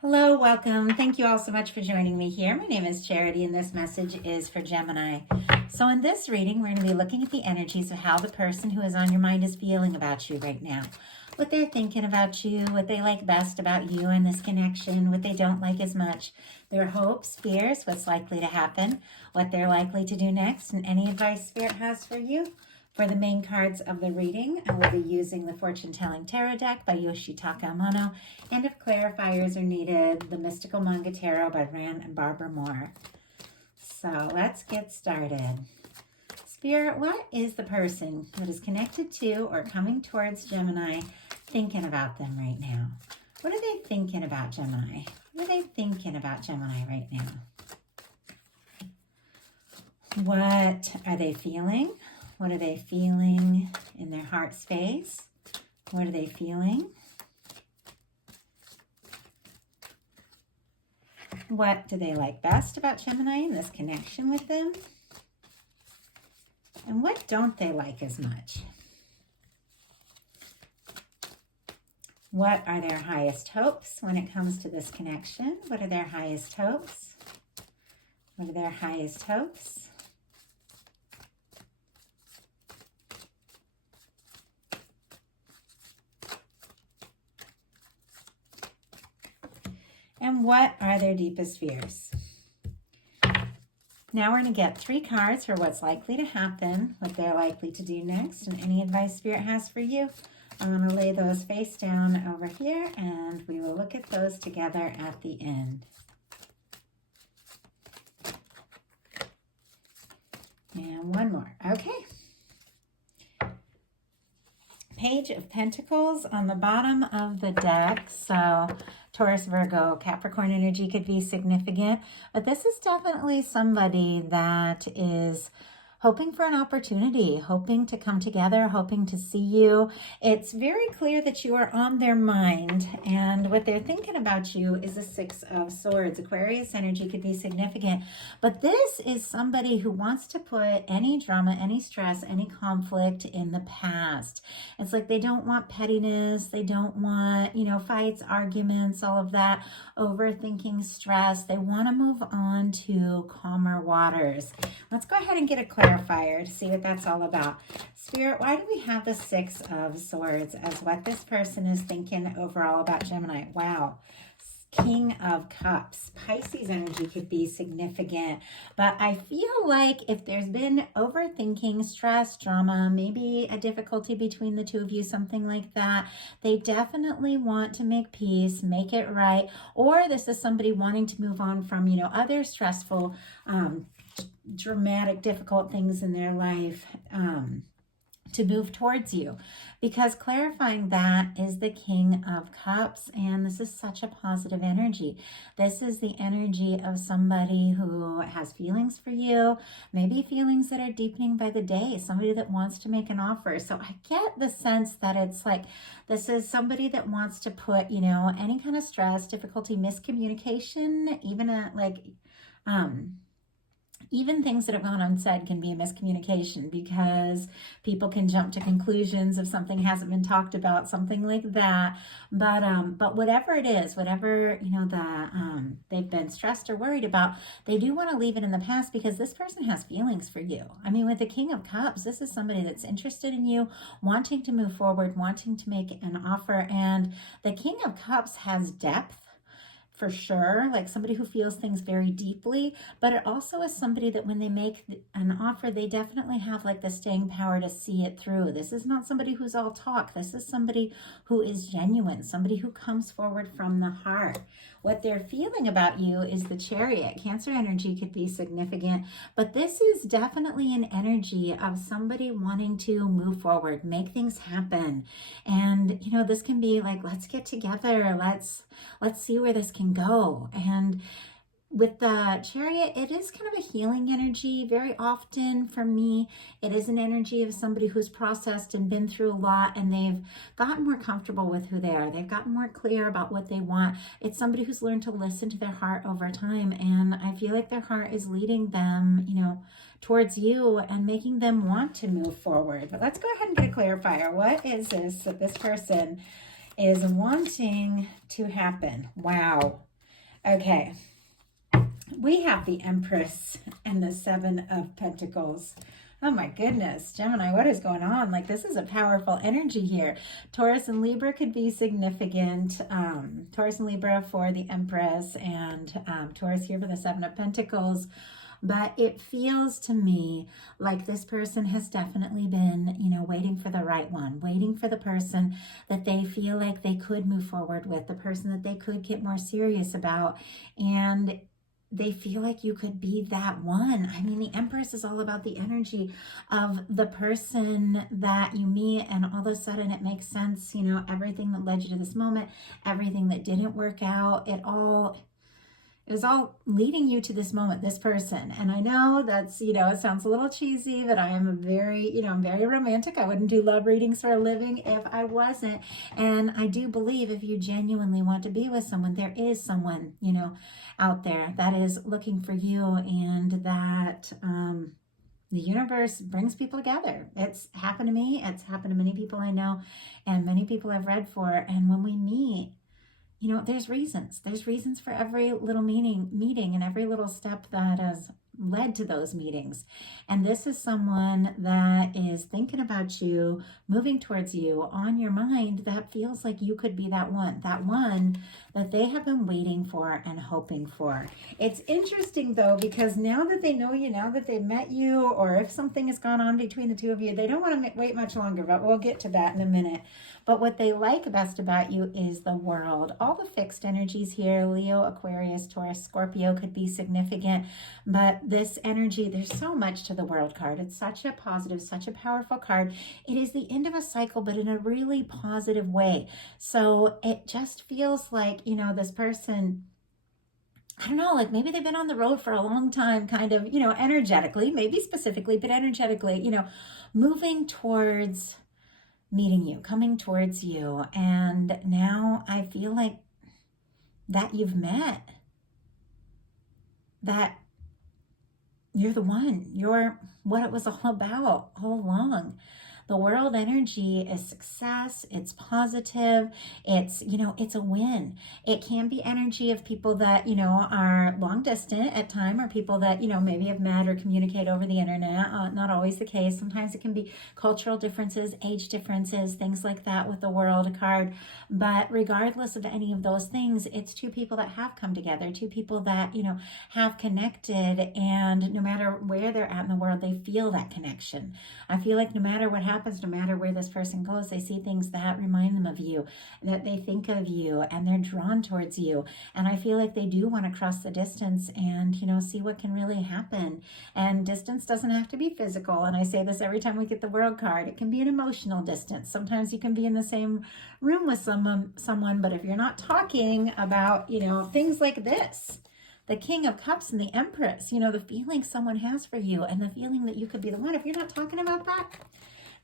Hello, welcome. Thank you all so much for joining me here. My name is Charity and this message is for Gemini. So in this reading, we're going to be looking at the energies of how the person who is on your mind is feeling about you right now. What they're thinking about you, what they like best about you and this connection, what they don't like as much, their hopes, fears, what's likely to happen, what they're likely to do next, and any advice Spirit has for you. For the main cards of the reading, I will be using the Fortune Telling Tarot deck by Yoshitaka Amano, and if clarifiers are needed, the Mystical Manga Tarot by Ran and Barbara Moore. So let's get started. Spirit, what is the person that is connected to or coming towards Gemini thinking about them right now? What are they thinking about Gemini? What are they thinking about Gemini right now? What are they feeling? What are they feeling in their heart space? What are they feeling? What do they like best about Gemini and this connection with them? And what don't they like as much? What are their highest hopes when it comes to this connection? What are their highest hopes? What are their highest hopes? And what are their deepest fears? Now we're going to get 3 cards for what's likely to happen, what they're likely to do next, and any advice Spirit has for you. I'm going to lay those face down over here, and we will look at those together at the end. And one more. Okay. Page of Pentacles on the bottom of the deck. So Taurus, Virgo, Capricorn energy could be significant, but this is definitely somebody that is hoping for an opportunity, hoping to come together, hoping to see you. It's very clear that you are on their mind, and what they're thinking about you is a 6 of Swords. Aquarius energy could be significant, but this is somebody who wants to put any drama, any stress, any conflict in the past. It's like they don't want pettiness, they don't want, fights, arguments, all of that, overthinking, stress. They want to move on to calmer waters. Let's go ahead and get a clarifier to see what that's all about. Spirit, why do we have the 6 of Swords as what this person is thinking overall about Gemini? Wow. King of Cups. Pisces energy could be significant, but I feel like if there's been overthinking, stress, drama, maybe a difficulty between the two of you, something like that, they definitely want to make peace, make it right, or this is somebody wanting to move on from, other stressful, dramatic, difficult things in their life, to move towards you, because clarifying that is the King of Cups, and this is such a positive energy. This is the energy of somebody who has feelings for you, maybe feelings that are deepening by the day, somebody that wants to make an offer. So I get the sense that it's like this is somebody that wants to put, any kind of stress, difficulty, miscommunication, even things that have gone unsaid can be a miscommunication, because people can jump to conclusions if something hasn't been talked about, something like that. But whatever it is, whatever, they've been stressed or worried about, they do want to leave it in the past, because this person has feelings for you. I mean, with the King of Cups, this is somebody that's interested in you, wanting to move forward, wanting to make an offer. And the King of Cups has depth, for sure, like somebody who feels things very deeply, but it also is somebody that when they make an offer, they definitely have like the staying power to see it through. This is not somebody who's all talk. This is somebody who is genuine, somebody who comes forward from the heart. What they're feeling about you is the Chariot. Cancer energy could be significant, but this is definitely an energy of somebody wanting to move forward, make things happen. And, this can be like, let's get together. Let's see where this can go. And with the Chariot, it is kind of a healing energy. Very often for me, it is an energy of somebody who's processed and been through a lot, and they've gotten more comfortable with who they are. They've gotten more clear about what they want. It's somebody who's learned to listen to their heart over time, and I feel like their heart is leading them, towards you and making them want to move forward. But let's go ahead and get a clarifier. What is this that this person is wanting to happen. Wow. Okay. We have the Empress and the Seven of Pentacles. Oh my goodness, Gemini, what is going on? Like, this is a powerful energy here. Taurus and Libra could be significant. Taurus and Libra for the Empress, and Taurus here for the Seven of Pentacles. But it feels to me like this person has definitely been, waiting for the right one, waiting for the person that they feel like they could move forward with, the person that they could get more serious about. And they feel like you could be that one. I mean, the Empress is all about the energy of the person that you meet, and all of a sudden it makes sense, everything that led you to this moment, everything that didn't work out, it was all leading you to this moment, this person. And I know that's, it sounds a little cheesy, but I am I'm very romantic. I wouldn't do love readings for a living if I wasn't. And I do believe if you genuinely want to be with someone, there is someone, out there that is looking for you, and that the universe brings people together. It's happened to me. It's happened to many people I know, and many people I've read for. And when we meet, there's reasons. There's reasons for every little meeting and every little step that has led to those meetings. And this is someone that is thinking about you, moving towards you, on your mind, that feels like you could be that one that they have been waiting for and hoping for. It's interesting though, because now that they know you, now that they've met you, or if something has gone on between the two of you, they don't want to wait much longer, but we'll get to that in a minute. But what they like best about you is the world. All the fixed energies here, Leo, Aquarius, Taurus, Scorpio, could be significant. But this energy, there's so much to the world card. It's such a positive, such a powerful card. It is the end of a cycle, but in a really positive way. So it just feels like, this person, I don't know, like maybe they've been on the road for a long time, kind of, energetically, maybe specifically, but energetically, moving towards meeting you, coming towards you. And now I feel like that you've met, that you're the one, you're what it was all about all along. The world energy is success, it's positive, it's, it's a win. It can be energy of people that, are long distant at time, or people that, maybe have met or communicate over the internet. Not always the case. Sometimes it can be cultural differences, age differences, things like that with the world card. But regardless of any of those things, it's two people that have come together, two people that, have connected, and no matter where they're at in the world, they feel that connection. I feel like no matter what happens, no matter where this person goes, they see things that remind them of you, that they think of you, and they're drawn towards you. And I feel like they do want to cross the distance and, see what can really happen. And distance doesn't have to be physical. And I say this every time we get the world card. It can be an emotional distance. Sometimes you can be in the same room with someone, but if you're not talking about, things like this, the King of Cups and the Empress, the feeling someone has for you and the feeling that you could be the one. If you're not talking about that,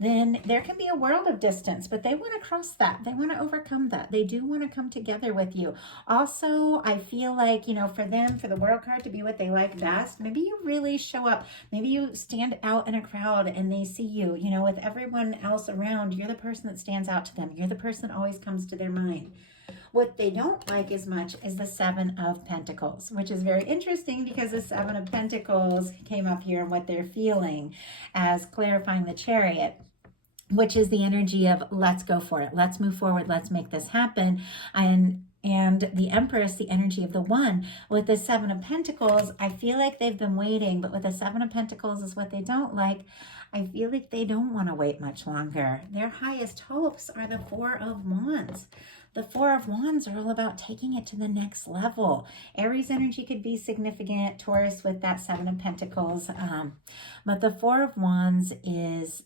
then there can be a world of distance, but they want to cross that. They want to overcome that. They do want to come together with you. Also, I feel like, for them, for the world card to be what they like best, maybe you really show up. Maybe you stand out in a crowd and they see you, with everyone else around. You're the person that stands out to them. You're the person that always comes to their mind. What they don't like as much is the Seven of Pentacles, which is very interesting because the Seven of Pentacles came up here and what they're feeling as clarifying the Chariot, which is the energy of let's go for it. Let's move forward. Let's make this happen. And the Empress, the energy of the One. With the Seven of Pentacles, I feel like they've been waiting, but with the Seven of Pentacles is what they don't like. I feel like they don't want to wait much longer. Their highest hopes are the Four of Wands. The Four of Wands are all about taking it to the next level. Aries energy could be significant, Taurus with that Seven of Pentacles. But the Four of Wands is,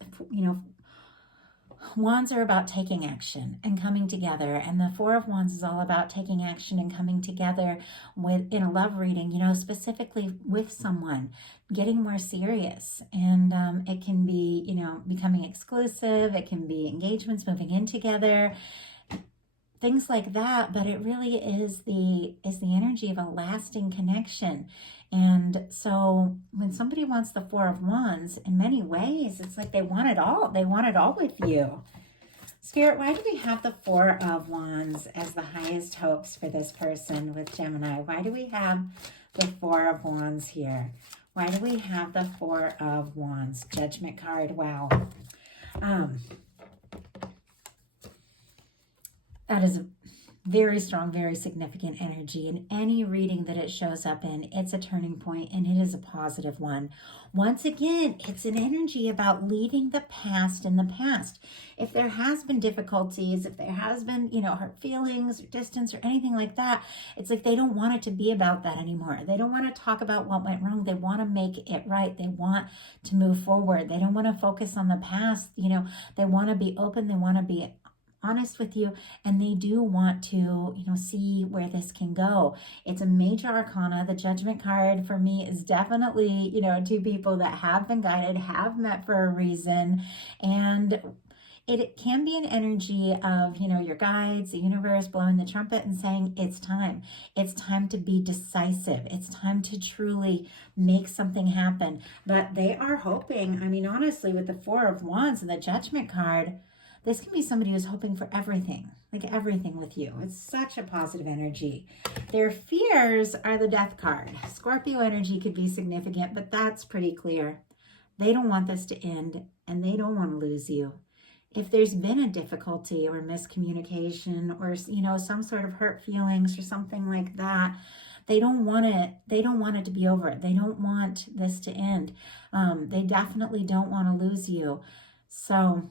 Wands are about taking action and coming together. And the Four of Wands is all about taking action and coming together in a love reading, specifically with someone, getting more serious. And it can be, becoming exclusive. It can be engagements, moving in together, things like that. But it really is the energy of a lasting connection. And so when somebody wants the Four of Wands, in many ways, it's like they want it all. They want it all with you. Spirit, why do we have the Four of Wands as the highest hopes for this person with Gemini? Why do we have the Four of Wands here? Why do we have the Four of Wands? Judgment card, wow. That is a very strong, very significant energy. In any reading that it shows up in, it's a turning point, and it is a positive one. Once again, it's an energy about leaving the past in the past. If there has been difficulties, if there has been, hurt feelings or distance or anything like that, it's like they don't want it to be about that anymore. They don't want to talk about what went wrong. They want to make it right. They want to move forward. They don't want to focus on the past. They want to be open. They want to be honest with you, and they do want to see where this can go. It's a major arcana. The Judgment card for me is definitely two people that have been guided, have met for a reason, and it can be an energy of your guides, the universe blowing the trumpet and saying it's time to be decisive, it's time to truly make something happen. But they are hoping, honestly, with the Four of Wands and the Judgment card, this can be somebody who's hoping for everything, like everything with you. It's such a positive energy. Their fears are the Death card. Scorpio energy could be significant, but that's pretty clear. They don't want this to end, and they don't want to lose you. If there's been a difficulty or miscommunication or, some sort of hurt feelings or something like that, they don't want it to be over. They don't want this to end. They definitely don't want to lose you. So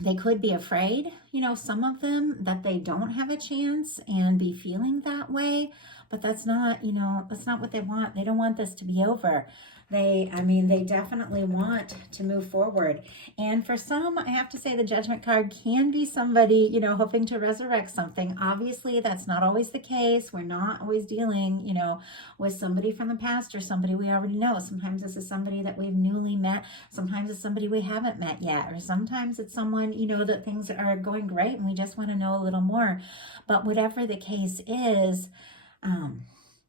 they could be afraid, some of them, that they don't have a chance and be feeling that way, but that's not what they want. They don't want this to be over. They definitely want to move forward. And for some, I have to say the Judgment card can be somebody, hoping to resurrect something. Obviously, that's not always the case. We're not always dealing, with somebody from the past or somebody we already know. Sometimes this is somebody that we've newly met. Sometimes it's somebody we haven't met yet. Or sometimes it's someone, that things are going great and we just want to know a little more. But whatever the case is,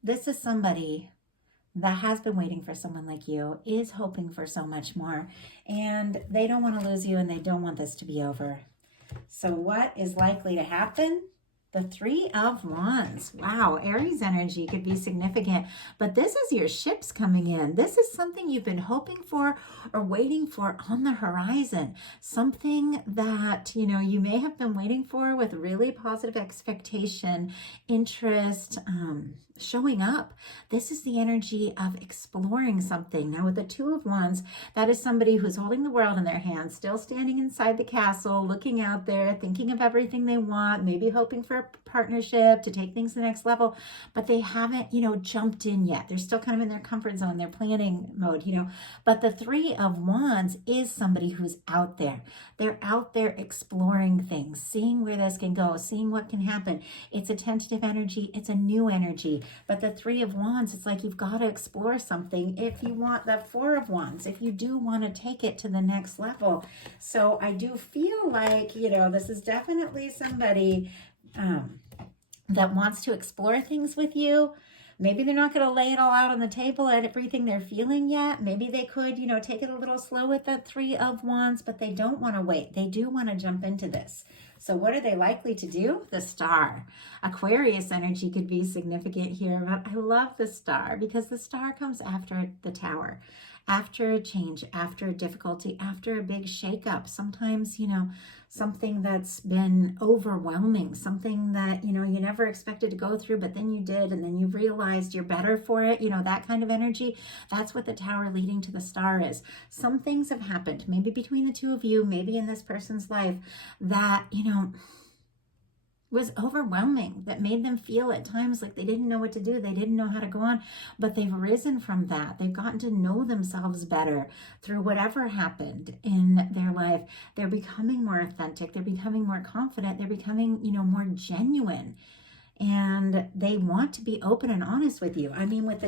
this is somebody that has been waiting for someone like you, is hoping for so much more, and they don't want to lose you, and they don't want this to be over. So what is likely to happen? The Three of Wands. Wow, Aries energy could be significant, but this is your ships coming in. This is something you've been hoping for or waiting for on the horizon. Something that, you may have been waiting for with really positive expectation, interest, showing up. This is the energy of exploring something. Now with the Two of Wands, that is somebody who's holding the world in their hands, still standing inside the castle, looking out there, thinking of everything they want, maybe hoping for a partnership to take things to the next level, but they haven't, jumped in yet. They're still kind of in their comfort zone, their planning mode, but the Three of Wands is somebody who's out there. They're out there exploring things, seeing where this can go, seeing what can happen. It's a tentative energy. It's a new energy. But the Three of Wands, it's like you've got to explore something if you want the Four of Wands, if you do want to take it to the next level. So I do feel like, this is definitely somebody that wants to explore things with you. Maybe they're not going to lay it all out on the table at everything they're feeling yet. Maybe they could, take it a little slow with that Three of Wands, but they don't want to wait. They do want to jump into this. So what are they likely to do? The Star. Aquarius energy could be significant here, but I love the Star because the Star comes after the Tower, after a change, after a difficulty, after a big shakeup. Sometimes, something that's been overwhelming, something that, you never expected to go through, but then you did, and then you realized you're better for it, that kind of energy. That's what the Tower leading to the Star is. Some things have happened, maybe between the two of you, maybe in this person's life, that, was overwhelming, that made them feel at times like they didn't know what to do. They didn't know how to go on, but they've risen from that. They've gotten to know themselves better through whatever happened in their life. They're becoming more authentic. They're becoming more confident. They're becoming, more genuine, and they want to be open and honest with you. With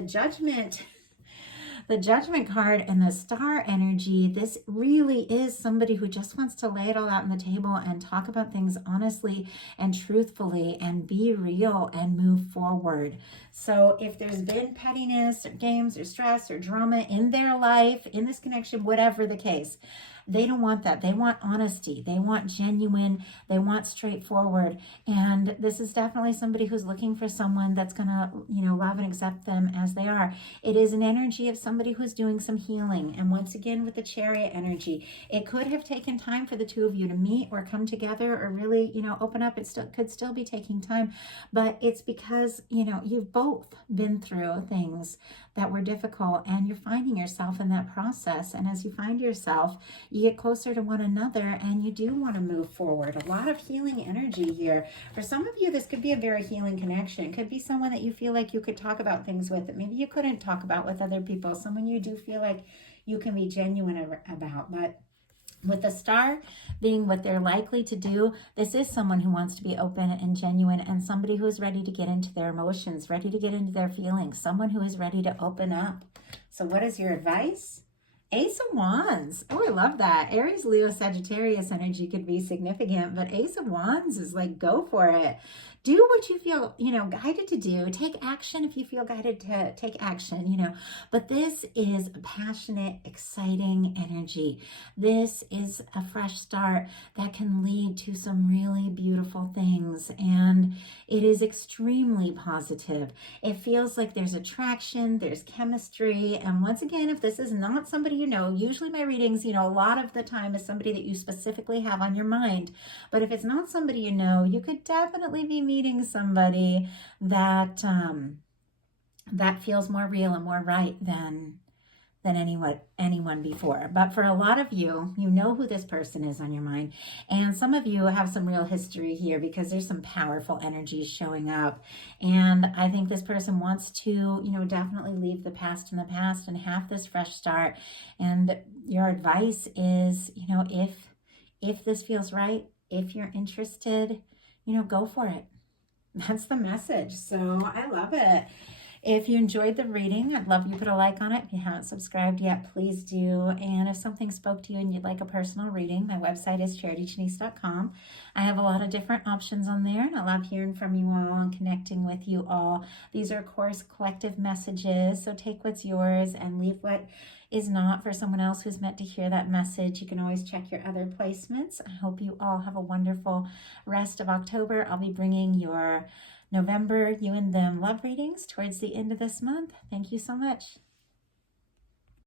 the Judgment card and the Star energy, this really is somebody who just wants to lay it all out on the table and talk about things honestly and truthfully and be real and move forward. So if there's been pettiness or games or stress or drama in their life, in this connection, whatever the case, They don't want that. They want honesty. They want genuine. They want straightforward. And this is definitely somebody who's looking for someone that's going to, love and accept them as they are. It is an energy of somebody who's doing some healing. And once again, with the Chariot energy, it could have taken time for the two of you to meet or come together or really, open up. It could still be taking time, but it's because, you've both been through things that were difficult and you're finding yourself in that process. And as you find yourself, you get closer to one another and you do want to move forward. A lot of healing energy here. For some of you, this could be a very healing connection. It could be someone that you feel like you could talk about things with that maybe you couldn't talk about with other people. Someone you do feel like you can be genuine about. But with the Star being what they're likely to do, this is someone who wants to be open and genuine, and somebody who is ready to get into their emotions, ready to get into their feelings, someone who is ready to open up. So what is your advice? Ace of Wands. Oh, I love that. Aries, Leo, Sagittarius energy could be significant, but Ace of Wands is like, go for it. Do what you feel, guided to do. Take action if you feel guided to take action, But this is a passionate, exciting energy. This is a fresh start that can lead to some really beautiful things. And it is extremely positive. It feels like there's attraction, there's chemistry. And once again, if this is not somebody usually my readings, a lot of the time is somebody that you specifically have on your mind. But if it's not somebody you could definitely be meeting somebody that that feels more real and more right than anyone before. But for a lot of you, you know who this person is on your mind. And some of you have some real history here because there's some powerful energies showing up. And I think this person wants to, definitely leave the past in the past and have this fresh start. And your advice is, if this feels right, if you're interested, go for it. That's the message. So I love it. If you enjoyed the reading, I'd love you to put a like on it. If you haven't subscribed yet, please do. And if something spoke to you and you'd like a personal reading, my website is charityjanice.com. I have a lot of different options on there, and I love hearing from you all and connecting with you all. These are, of course, collective messages, so take what's yours and leave what is not for someone else who's meant to hear that message. You can always check your other placements. I hope you all have a wonderful rest of October. I'll be bringing your November You and Them love readings towards the end of this month. Thank you so much.